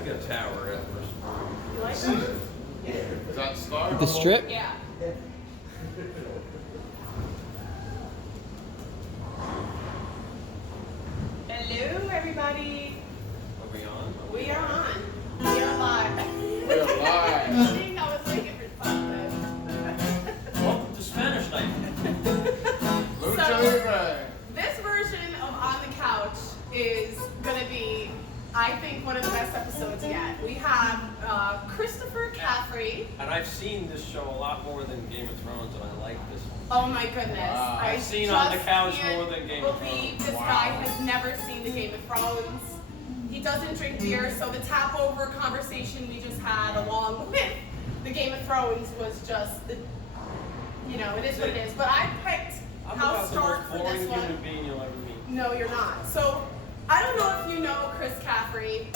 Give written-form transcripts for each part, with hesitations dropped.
like a tower at first. You like that? Yeah. Is that Star? The strip? Yeah. Hello, everybody. Are we on? We are on. We are live. We're live. I was waiting for something. Welcome to Spanish night. Lucha Libre. This version of On the Couch is going to be, I think, one of the best episodes yet. We have Christopher Caffery. And I've seen this show a lot more than Game of Thrones, and I like this one. Oh my goodness. Wow. I've seen On the Couch can't more than Game of believe Thrones. this Wow. guy has never seen the Game of Thrones. He doesn't drink beer, so the tap over conversation we just had along with the Game of Thrones was just the, you know, it is what it is. But I picked I'm how about start the for most this boring one. human being you'll ever meet. No, you're not. So, I don't know if you know Chris Caffery.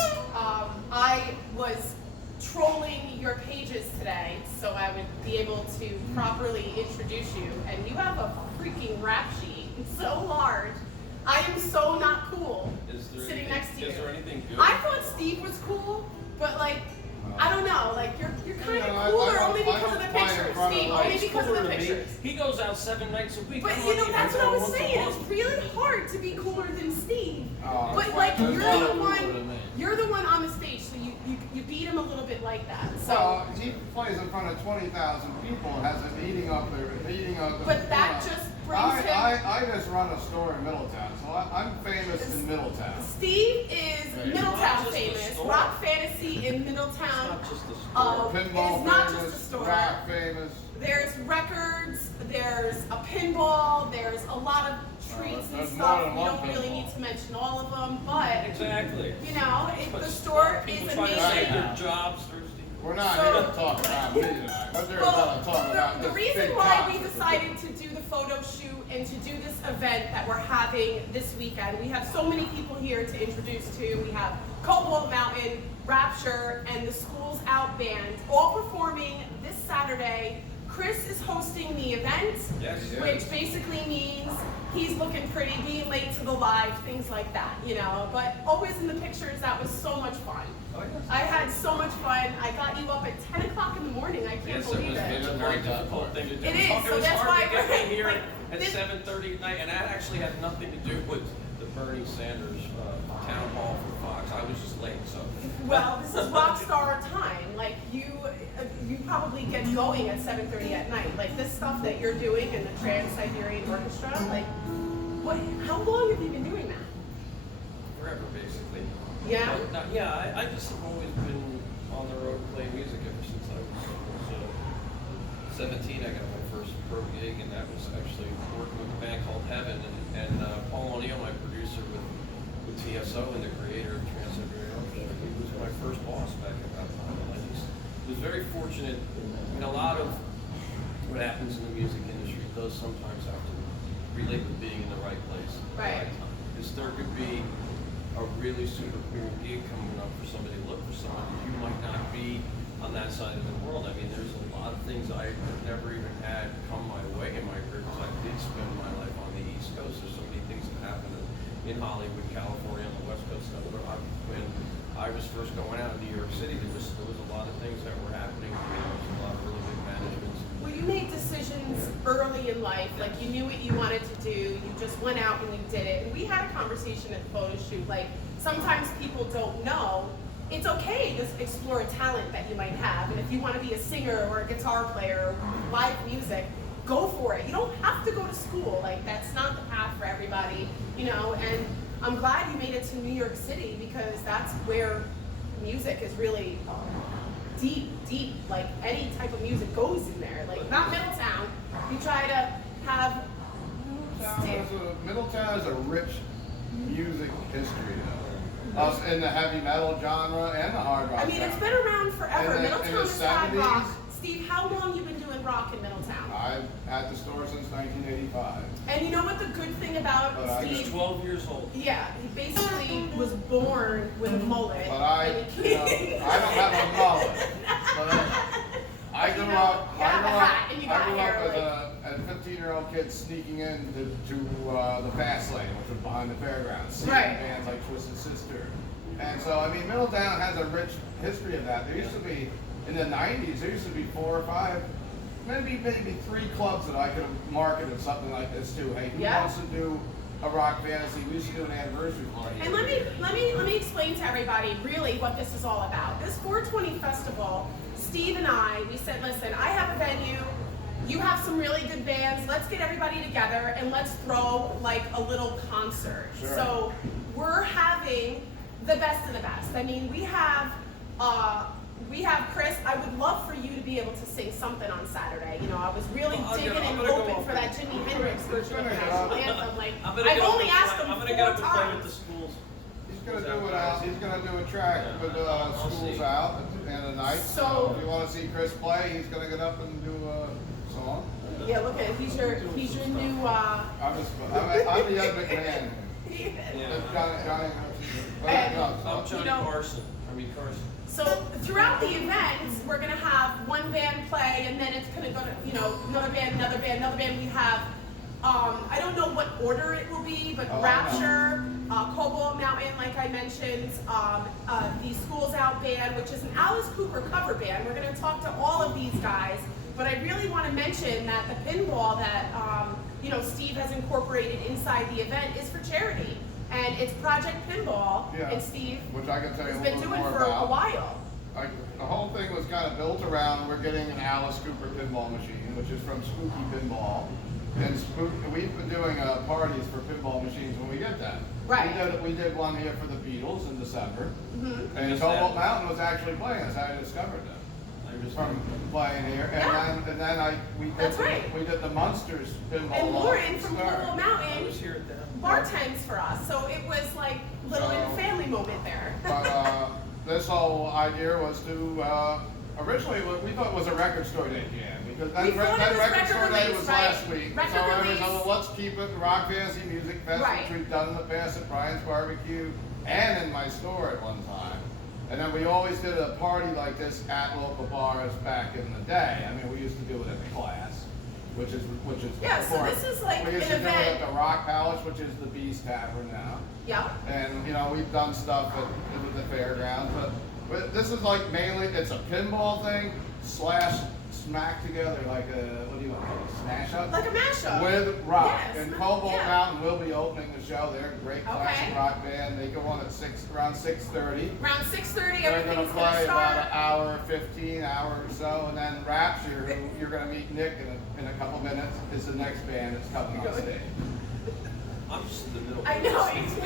I was trolling your pages today so I would be able to properly introduce you, and you have a freaking rap sheet so large. I am so not cool sitting next to you. Is there anything good? I thought Steve was cool, but like, I don't know, like you're kind of I cooler don't- only I because don't of the play in pictures, front of Steve. lights. Only because of the Cooler than me. pictures. He goes out 7 nights a week. But I'm you know, lucky that's if what I was once a saying. month. It's really hard to be cooler than Steve. Oh, But like there's you're no the cooler than one, me. you're the one on the stage, so you beat him a little bit like that. So, So he plays in front of 20,000 people and has a meeting up there, but that just brings him. I just run a store in Middletown, so I'm famous in Middletown. Steve is Right. Middletown It's not just a famous. store. Rock Fantasy in Middletown. It's not just a store. Pinball it's not famous, just a store. rock famous. There's records, there's a pinball, there's a lot of treats and there's stuff. more than We one don't really pinball. need to mention all of them, but Exactly. you know, But the store people is trying to save amazing. their jobs, Thursday. We're not So- here to talk about me tonight. We're here to talk about the this reason big why we concert. decided to do the photo shoot and to do this event that we're having this weekend, we have so many people here to introduce to. We have Cobalt Mountain, Rapture, and the School's Out Band all performing this Saturday. Chris is hosting the event, Yes. which basically means he's looking pretty, being late to the live, things like that, you know. But always in the pictures, that was so much fun. Oh, yes. I had so much fun. I got you up at 10 o'clock in the morning. I can't Yes, believe it. it's a very difficult thing to do. It is, It so was that's hard why to get we're- me here like, at this- 7:30 at night, and that actually had nothing to do with the Bernie Sanders town hall for Fox. I was just late, so. Well, this is rock star time. Like you probably get going at 7:30 at night. Like this stuff that you're doing in the Trans-Siberian Orchestra. Like, what? How long have you been doing that? Forever, basically. Yeah. But, yeah, I just have always been on the road playing music ever since I was 17. I got my first pro gig, and that was actually working with a band called Heaven, and Paul O'Neill, my producer with TSO and the creator of Trans-Siberian Orchestra. He was my first boss back at that time, and I just was very fortunate. I mean, a lot of what happens in the music industry does sometimes have to relate to being in the right place at the Right. right time. Because there could be a really super cool gig coming up for somebody to look for somebody you might not be on that side of the world. I mean, there's a lot of things I never even had come my way in my career because I did spend my life on the East Coast. There's so many things that happened in Hollywood, California, on the West Coast. When I was first going out in New York City, there was a lot of things that were happening. You know, there was a lot of really big managements. Well, you made decisions early in life, like you knew what you wanted to do, you just went out and you did it. And we had a conversation at the photo shoot, like sometimes people don't know, it's okay to explore a talent that you might have. And if you want to be a singer or a guitar player or live music, go for it. You don't have to go to school, like that's not the path for everybody, you know. And I'm glad you made it to New York City because that's where music is really deep, like any type of music goes in there. Like not Middletown. You try to have Middletown is a rich music history, though. Us in the heavy metal genre and the hard rock. I mean, it's genre. been around forever. In the Middletown is hard 70s. rock. Steve, how long you been doing rock in Middletown? I've had the store since 1985. And you know what the good thing about But I He was Steve? 12 years old. Yeah, he basically was born with a mullet. But I and he don't have a mullet. But I You grew know, up. you have a hat and you got I grew hair, up as a 15-year-old kid sneaking into the fast lane, which was behind the fairgrounds, seeing Right. bands like Twisted Sister, And so, I mean, Middletown has a rich history of that. There used to be, in the 90s, there used to be 4 or 5, maybe 3 clubs that I could have marketed something like this too. Hey, who wants to do a rock fantasy? We used to do an anniversary party. And let me explain to everybody really what this is all about. This 420 festival, Steve and we said, listen, I have a venue, you have some really good bands, let's get everybody together and let's throw like a little concert. Sure. So we're having the best of the best. I mean, we have Chris. I would love for you to be able to sing something on Saturday. You know, I was really digging and hoping for that Jimi Hendrix version of the national anthem. Like, I've only asked him 4 I'm gonna get up and play times. with the schools. He's gonna do it out. He's gonna do a track with schools out at the end of the night. So if you want to see Chris play, he's gonna get up and do a song. yeah, look at it. He's your new. I'm the young McMahon. Johnny. I'm Johnny Carson. So throughout the event, we're gonna have one band play, and then it's gonna go to another band. We have I don't know what order it will be, but Rapture, Cobalt Mountain, like I mentioned, the Schools Out band, which is an Alice Cooper cover band. We're gonna talk to all of these guys, but I really want to mention that the pinball that Steve has incorporated inside the event is for charity. And it's Project Pinball, and Steve which I can tell you has a been little doing more for about. a while. The whole thing was kind of built around, we're getting an Alice Cooper pinball machine, which is from Spooky Pinball. And we've been doing parties for pinball machines when we get that. Right. We did one here for the Beatles in December. Mm-hmm. And Cobalt Mountain was actually playing us. I discovered them from playing here. And then we did the Munsters pinball. And Lauren from Start. Cobalt Mountain here at that. bartends for us, so it was like little family moment there. But this whole idea was to originally we thought it was a record store day jam because that record store day was last week. So let's keep it rock fantasy music fest, which we've done in the past at Brian's Barbecue and in my store at one time. And then we always did a party like this at local bars back in the day. I mean, we used to do it at the Class, which is so this is like we used an to do it event. at the Rock Palace, which is the Beast Tavern now. Yeah. And we've done stuff at the fairgrounds, but this is like mainly it's a pinball thing / smack together like a what do you want to call it? Smash up? Like a mashup. With rock. Yes. And Cobalt Mountain will be opening the show. They're a great classic rock band. They go on at around 6:30. Around 6:30, They're everything's going to play start. about an hour, 15 hours or so, and then Rapture, who you're going to meet Nick in a couple minutes, is the next band that's coming on stage. I'm just in the middle. I know, if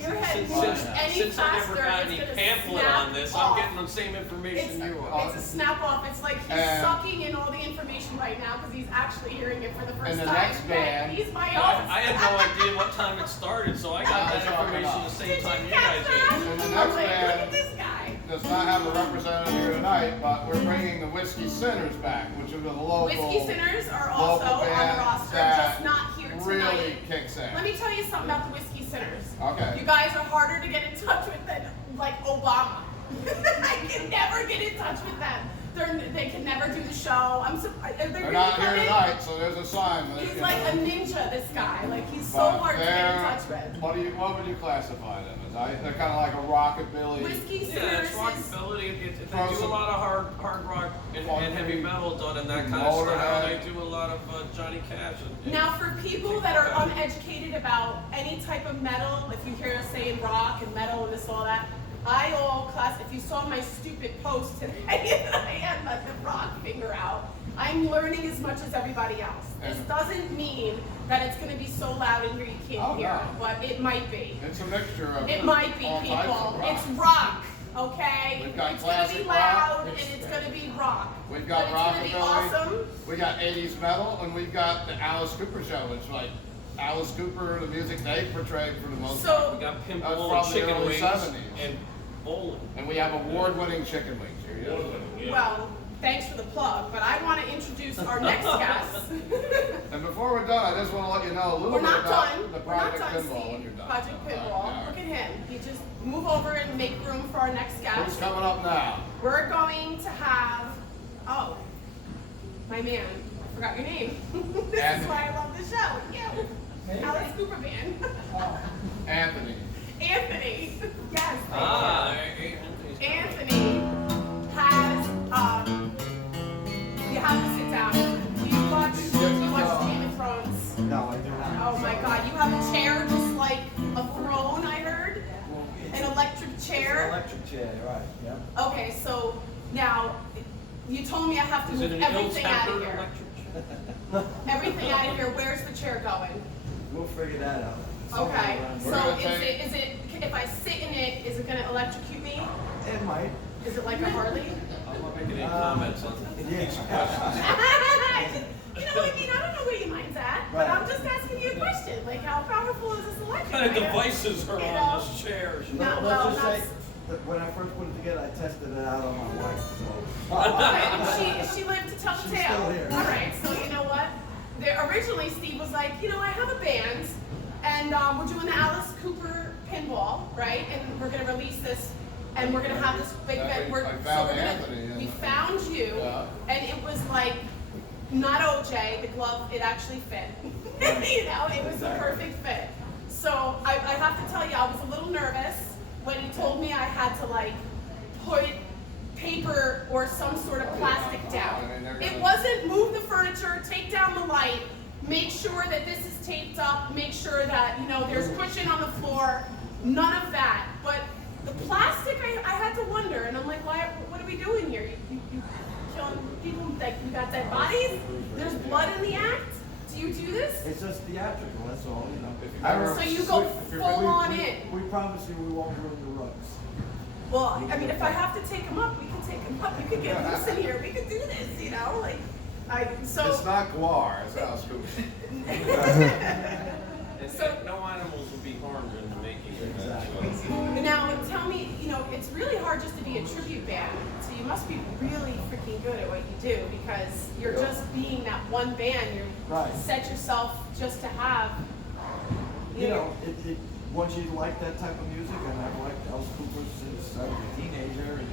your head moves any Since I never faster, got it's any gonna pamphlet snap on this, off. I'm getting the same information you are. It's a snap off. It's like he's sucking in all the information right now because he's actually hearing it for the first And the time. next band, He's my No, host. I had no idea what time it started, so I got that information the same time you guys did. And the I'm next like, band look at this guy. does not have a representative here tonight, but we're bringing the Whiskey Sinners back, which is a local Whiskey Sinners are also on the band roster, that just not here tonight. really kicks in. Let me tell you something about the Whiskey Sinners. Okay. You guys are harder to get in touch with than like Obama. I can never get in touch with them. They can never do the show. They're not here tonight, so there's a sign. That, He's like a ninja, this guy. Like he's so hard to get in touch with. What would you classify them as? They're kind of like a rockabilly. Whiskey Yeah, Sinners it's is rockabilly. They do a lot of hard rock and heavy metal done in that kind of style. They do a lot of Johnny Cash. now for people that are uneducated about any type of metal. If you hear us saying rock and metal and this all that. If you saw my stupid post today, I had like the rock finger out. I'm learning as much as everybody else. This doesn't mean that it's going to be so loud in here you can't hear it, but it might be. It's a mixture of It might be, all types people. of rock. It's rock, okay? We've got it's going to classic be loud rock. and it's going to be rock. We've got but it's going to be rockabilly. awesome. We got 80s metal, and we've got the Alice Cooper show. It's like Alice Cooper, the music they portrayed for the most part. We got From pinball and the chicken early wings 70s. and bowling. And we have award-winning chicken wings here. Yeah. Well, thanks for the plug, but I want to introduce our next guest. And before we're done, I just want to let you know a little We're bit not about done. the We're not Project done, Pinball when Steve. you're done. Project Pinball. All Look right. at him. You just move over and make room for our next guest. Who's coming up now? We're going to have, my man. I forgot your name. This Anthony. is why I love the show. You. Alice Cooper Band. Anthony. Anthony. Yes. Anthony's Anthony has, you have to sit down. Do you watch Game of Thrones? No, I do not. Oh my God, you have a chair just like a throne, I heard? An electric It's chair? an electric chair, right, yeah. Okay, so now, you told me I have to Is it move an everything out of ill-tempered here. electric chair? Everything out of here, where's the chair going? We'll figure that out. Okay, We're so gonna is it, if I sit in it, is it gonna electrocute me? It might. Is it like a Harley? I'm not making any comments on these questions. You know, I mean, I don't know where your mind's at, but I'm just asking you a question. Like, how powerful is this electric? What kind of I don't- devices are you on know. this chair? No, Let's well, just not- say, that when I first put it together, I tested it out on my wife, so. Okay, she lived to tell the She's tale. still here. All right, so you know what? Originally, Steve was like, you know, I have a band, and we're doing the Alice Cooper pinball, right? And we're gonna release this, and we're gonna have this big Yeah, event. I found Anthony, We yeah. found you, Yeah. and it was like not OJ. The glove, it actually fit. You know, it was a perfect fit. So I have to tell you, I was a little nervous when he told me I had to like put paper or some sort of plastic down. It wasn't move the furniture, take down the light, make sure that this is taped up, make sure that, you know, there's cushion on the floor, none of that. But the plastic, I had to wonder, and I'm like, why, what are we doing here? You killing people, like, you got dead bodies? There's blood in the act? Do you do this? It's just theatrical, that's all, you know. So you go full on we, in. We promise you we won't ruin the rugs. Well, I mean, if I have to take them up, we can take them up. You can get loose in here. We can do this, you know? Like, It's not guar, it's Alice Cooper. No animals will be harmed in the making of that. Exactly. Now, tell me, you know, it's really hard just to be a tribute band. So you must be really freaking good at what you do because you're just being that one band. You Right. set yourself just to have, You know, once you like that type of music, and I've liked Alice Cooper since I was a teenager, and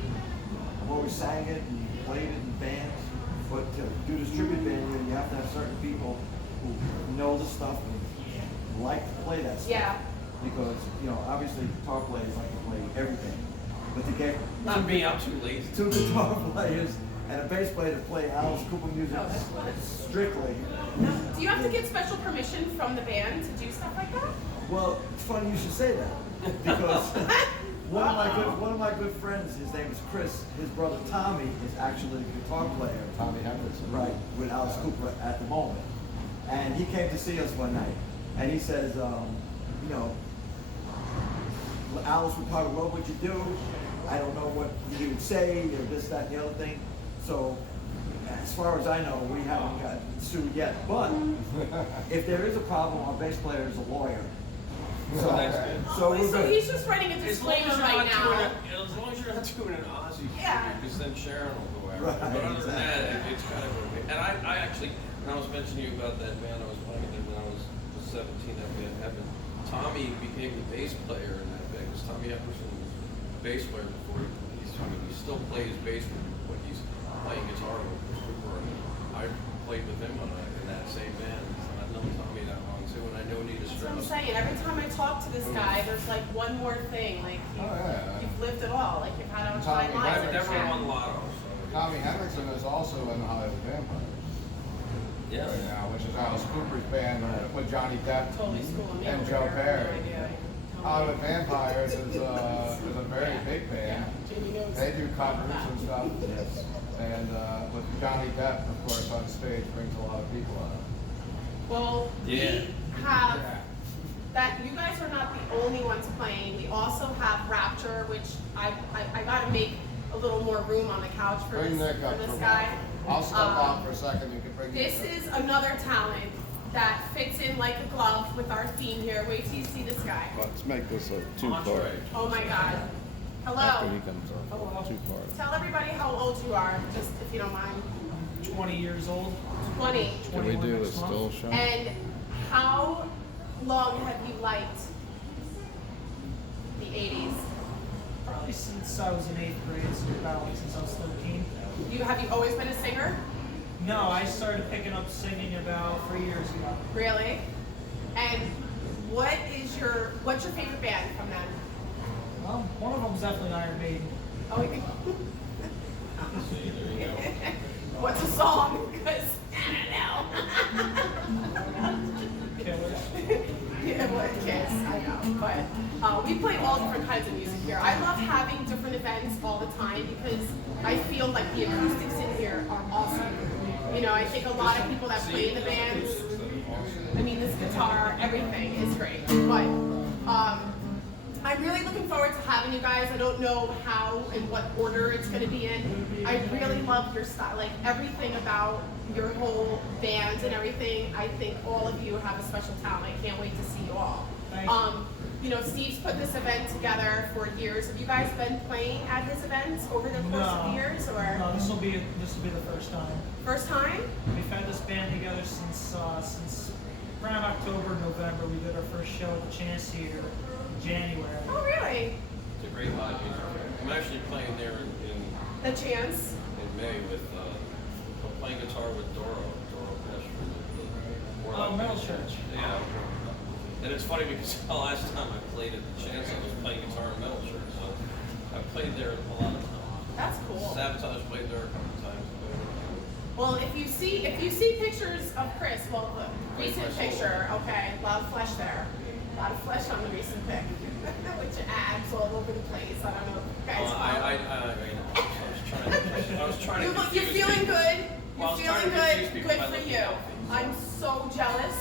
I've always sang it and played it in bands. But to do this tribute band, you have to have certain people who know the stuff and like to play that stuff. Yeah. Because, you know, obviously guitar players like to play everything. But to get Not me, I'm too lazy. two guitar players and a bass player to play Alice Cooper music Oh, that's fun. strictly. do you have to get special permission from the band to do stuff like that? Well, it's funny you should say that because one of my good friends, his name is Chris. His brother Tommy is actually the guitar player, Tommy Henderson. right, with Alice Cooper at the moment. And he came to see us one night, and he says, you know, Alice would probably love what you do. I don't know what you would say or this, that, and the other thing. So, as far as I know, we haven't got sued yet. But if there is a problem, our bass player is a lawyer. So, That's good. so we're So good. he's just writing a As long disclaimer as you're right not doing now. it, as long as you're not doing an Aussie, Yeah. because then Sharon will go after. Right, But other than exactly. that, it's kind of. And I actually, when I was mentioning to you about that band I was playing in when I was 17, that band Heaven, Tommy became the bass player in that band. Because Tommy Epperson was the bass player before he still plays bass when he's playing guitar with Chris Cooper. And I played with him in that same band. And I've known Tommy that long too, and I know Nita That's what I'm Strauss. saying. Every time I talk to this guy, there's like one more thing. Like you've lived it all. Like you've had a Tommy, fine life. I've and never shit. won lotto, so. Tommy Henderson is also in the Hollywood Vampires. Yes. Right now, which is Alice Cooper's band with Johnny Depp Totally schooling me and over Joe here. Perry. No idea. Hollywood Vampires is a very big band. Jamie knows. They do covers and stuff. And with Johnny Depp, of course, on stage brings a lot of people out. Well, Yeah. we have that. You guys are not the only ones playing. We also have Rapture, which I got to make a little more room on the couch for Bring this, Nick up for this for guy. I'll step out for a second. You can bring This Nick up. is another talent that fits in like a glove with our theme here. Wait till you see this guy. Let's make this a two-part. Entree. Oh my God. After Hello. he comes up, two-part. Tell everybody how old you are, just if you don't mind. 20 years old. 20. Can we 21 do a next month. still shot? And how long have you liked the 80s? Probably since I was in 8th grade, so about since I was 13. Have you always been a singer? No, I started picking up singing about 3 years ago. Really? And what's your favorite band from them? One of them's definitely Iron Maiden. Oh, you think? See, there you go. What's a song? Because I Killers. yeah, what Kiss, I know. But we play all different kinds of music here. I love having different events all the time because I feel like the acoustics in here are awesome. You know, I think a lot of people that play in the bands, I mean, this guitar, everything is great. But I'm really looking forward to having you guys. I don't know how and what order it's going to be in. I really love your style, like everything about your whole band and everything. I think all of you have a special talent. I can't wait to see you all. Thank you. You know, Steve's put this event together for years. Have you guys been playing at his events over the course of years, or No, this will be the first time. first time? We've had this band together since around October, November. We did our first show at the Chance Theater in January. Oh, really? It's a great live music. I'm actually playing there in The Chance? May with, I'm playing guitar with Doro Pesh for the Oh, Metal Church. Yeah. And it's funny because the last time I played at the Chance, I was playing guitar in Metal Church, so I played there a lot of times. That's cool. Sabotage played there a couple of times. Well, if you see pictures of Chris, well, the recent picture, okay, a lot of flesh there. A lot of flesh on the recent pic. With your abs all over the place. I don't know if you guys I was trying to You're feeling good. Well, I You're was trying feeling to confuse good. people Good by for looking you. healthy, so. I'm so jealous.